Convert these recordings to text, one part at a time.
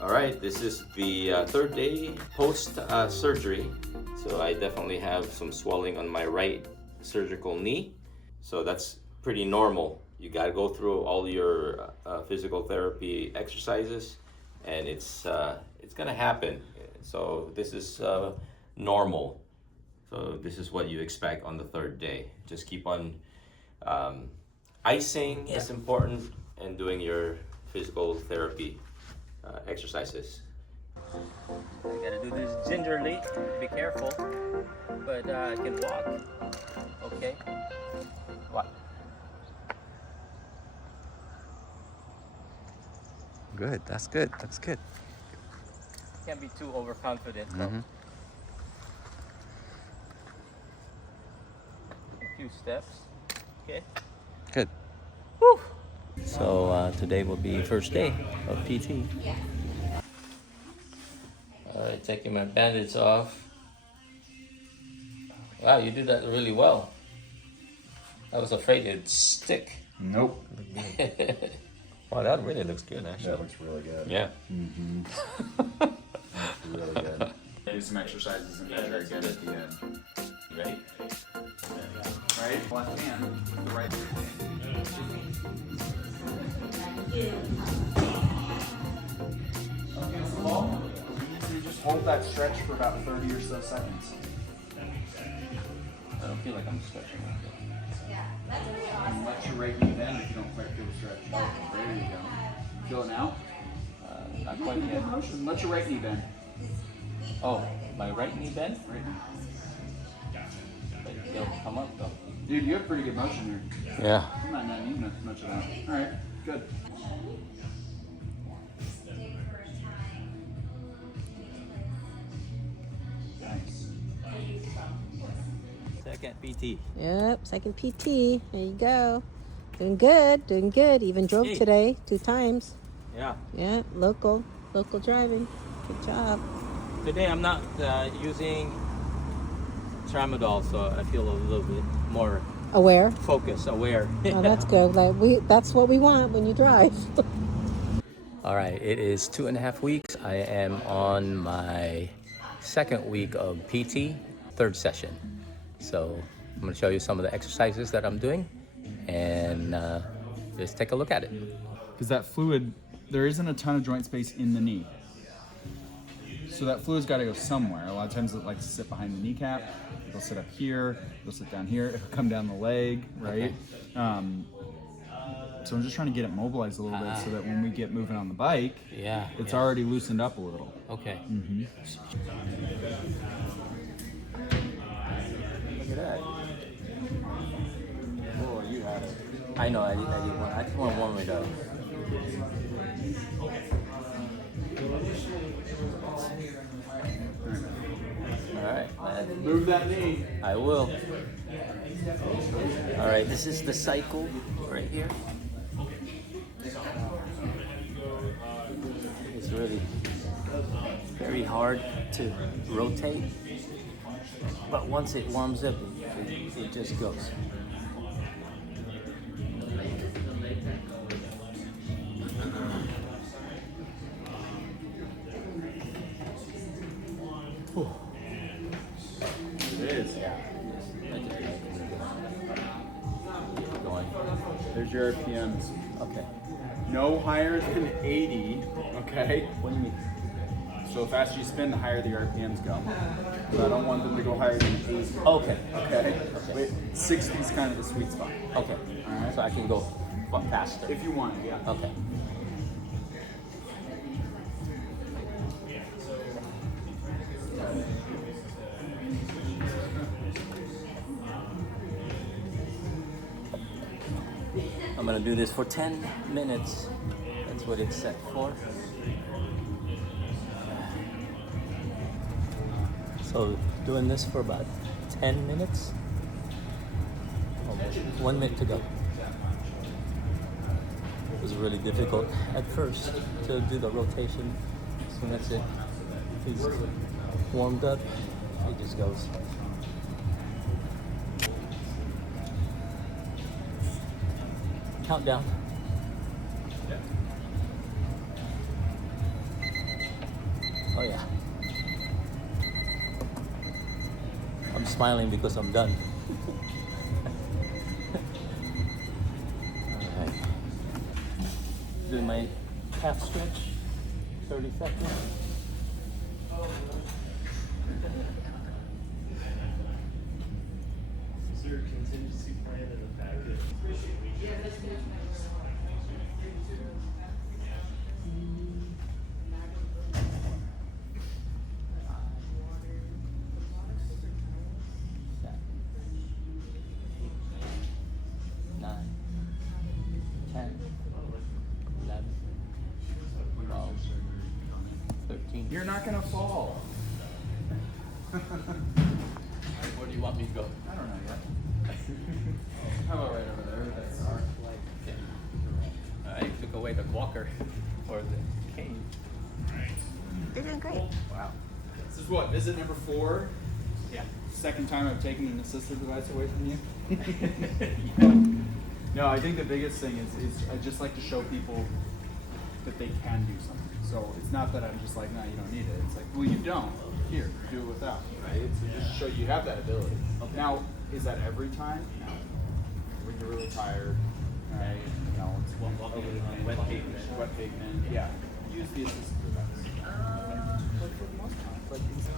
All right, this is the third day post surgery. So I definitely have some swelling on my right surgical knee. So that's pretty normal. You got to go through all your physical therapy exercises, and it's gonna happen. So this is normal. So this is what you expect on the third day. Just keep on icing is important, and doing your physical therapy exercises. You gotta do this gingerly. Be careful, but I can walk. Okay. What? Good. That's good. That's good. Can't be too overconfident though. A few steps. Okay. Good. Whew. So today will be first day of PT. Alright, taking my bandage off. Wow, you do that really well. I was afraid it'd stick. Nope. Wow, that really looks good actually. That looks really good. Yeah. Really good. Do some exercises and then very good at the end. Right? Right? Left hand, the right hand. So you just hold that stretch for about 30 or so seconds. I don't feel like I'm stretching. And let your right knee bend if you don't quite feel the stretch. There you go. Feel it now? Not quite yet. Motion. Let your right knee bend. Oh, my right knee bend? Right knee. But it'll come up though. Dude, you have pretty good motion here. Yeah. You might not need much of that. Alright, good. Nice. Second PT. Yep, second PT. There you go. Doing good, doing good. Even drove Hey. today 2 times. Yeah. Yeah, local driving. Good job. Today I'm not using tramadol, so I feel a little bit more Aware. focused, aware. Oh, that's good. That's what we want when you drive. All right, it is 2.5 weeks. I am on my second week of PT, third session. So I'm gonna show you some of the exercises that I'm doing, and just take a look at it. Because that fluid, there isn't a ton of joint space in the knee. So that fluid's got to go somewhere. A lot of times it likes to sit behind the kneecap. It'll sit up here. It'll sit down here. It'll come down the leg, right? Okay. So I'm just trying to get it mobilized a little bit so that when we get moving on the bike, it's already loosened up a little. Okay. Look at that. Oh, you have it. I know, I did one. I just want to warm it up. All right, Move that knee. I will. All right, this is the cycle right here. It's really very hard to rotate, but once it warms up, it just goes. It is. Going. There's your RPMs. Okay. No higher than 80, okay? What do you mean? So the faster you spin, the higher the RPMs go. So I don't want them to go higher than 80. Okay. Okay? Wait, 60 is kind of the sweet spot. Okay. All right. So I can go faster. If you want, yeah. Okay. I'm gonna do this for 10 minutes. That's what it's set for. So doing this for about 10 minutes. Almost 1 minute to go. It was really difficult at first to do the rotation. So that's it. He's warmed up. He just goes. Countdown. Oh yeah. I'm smiling because I'm done. Alright. Doing my calf stretch. 30 seconds. Is there a contingency plan in the package? Nine, 10, 11, 12, 13. You're not gonna fall. Where do you want me to go? I don't know yet. How about right over there? That's our Okay. I took away the walker or the cane. You're doing great. Wow. This is what, visit number 4? Yeah. Second time I've taken an assistive device away from you. No, I think the biggest thing is I just like to show people that they can do something. So it's not that I'm just like, no, you don't need it. It's like, well, you don't. Here, do it without, right? So just to show you have that ability. Okay. Now, is that every time? No. When you're really tired, right? You know, it's Walking on wet pavement. Wet pavement, yeah. Use the assistive device. But for the most part, like these.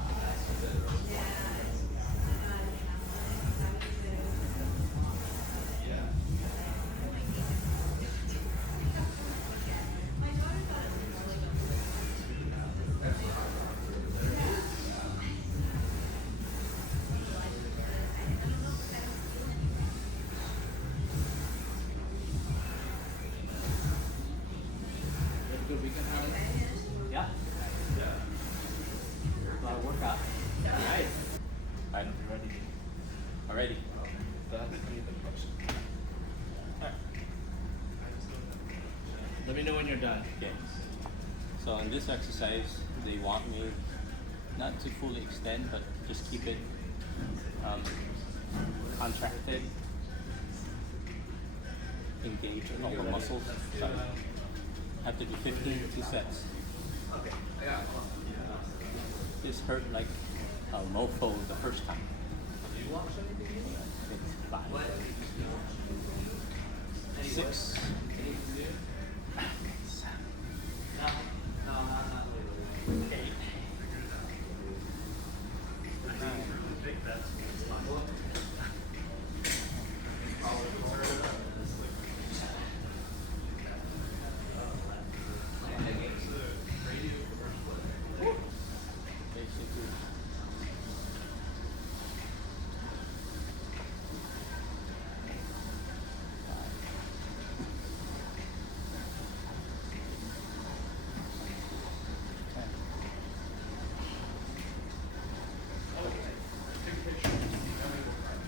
Yeah. A lot of workout. Nice. I'm ready. Already. Let me know when you're done. Okay. So on this exercise, they want me not to fully extend, but just keep it contracted, engage all the muscles. So I have to do 15 2 sets. This hurt like a mofo the first time. It's 5, 6, 8,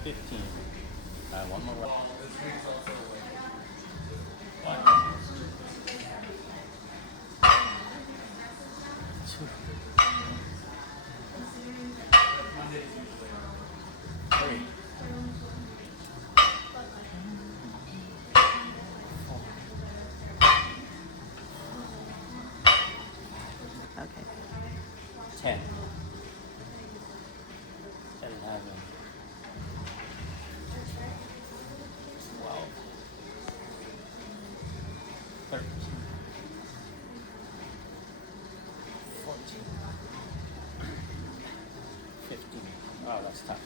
15. One more round. 1, 2, 3, 4, Okay. 10, 11, 12, 13, 14, 15. Oh, that's tough.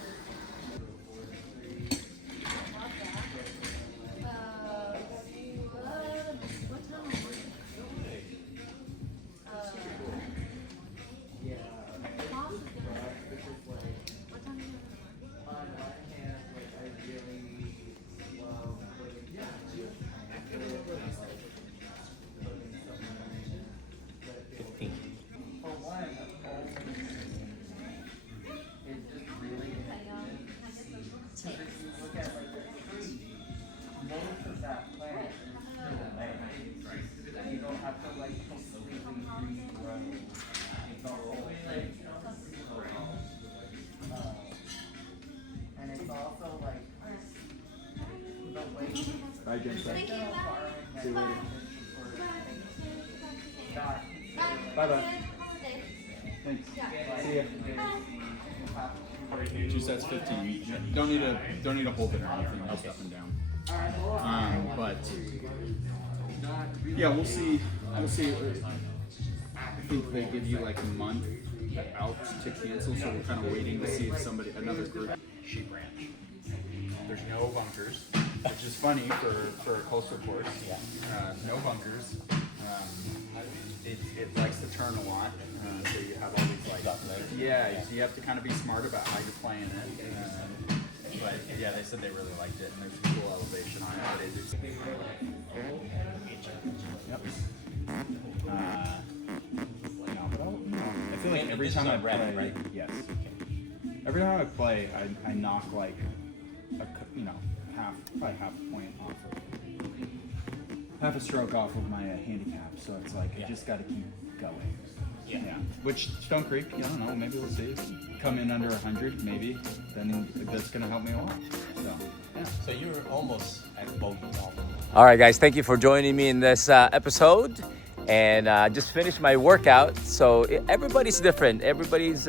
Bye, James. See you later. Bye-bye. Thanks. See ya. Two sets 15. Don't need to hold it or anything, just up and down. But yeah, we'll see. We'll see. I think they give you like a month out to cancel, so we're kind of waiting to see if another group. Sheep ranch. There's no bunkers, which is funny for a coastal course. Yeah. No bunkers. It likes to turn a lot, so you have all these like. Yeah, so you have to kind of be smart about how you're playing it. But yeah, they said they really liked it, and there's some cool elevation on it. Yep. I feel like every time I play, right? Yes. Every time I play, I knock like probably half a point off of half a stroke off of my handicap. So it's like I just got to keep going. Yeah. Which Stone Creek, I don't know, maybe we'll see. Come in under 100, maybe. Then that's gonna help me a lot. So yeah. So you're almost at bogey now. All right, guys, thank you for joining me in this episode. And just finished my workout. So everybody's different. Everybody's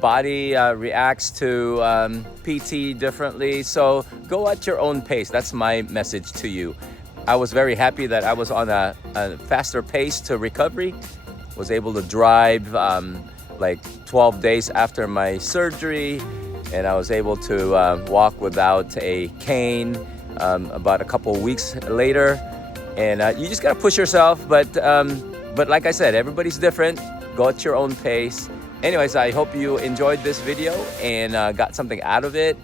body reacts to PT differently. So go at your own pace. That's my message to you. I was very happy that I was on a faster pace to recovery. Was able to drive like 12 days after my surgery, and I was able to walk without a cane about a couple weeks later. And you just gotta push yourself, but like I said, everybody's different. Go at your own pace. Anyways, I hope you enjoyed this video and got something out of it.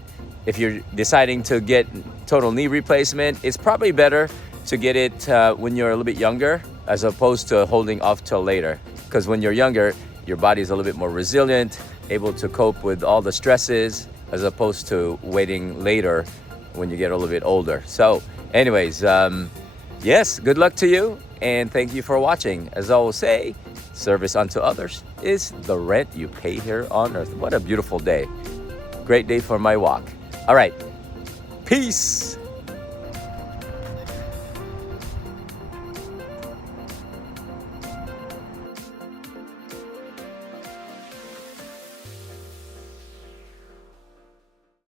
If you're deciding to get total knee replacement, it's probably better to get it when you're a little bit younger, as opposed to holding off till later. Because when you're younger, your body's a little bit more resilient, able to cope with all the stresses, as opposed to waiting later when you get a little bit older. So anyways, yes, good luck to you, and thank you for watching. As I always say, service unto others is the rent you pay here on earth. What a beautiful day. Great day for my walk. All right, peace.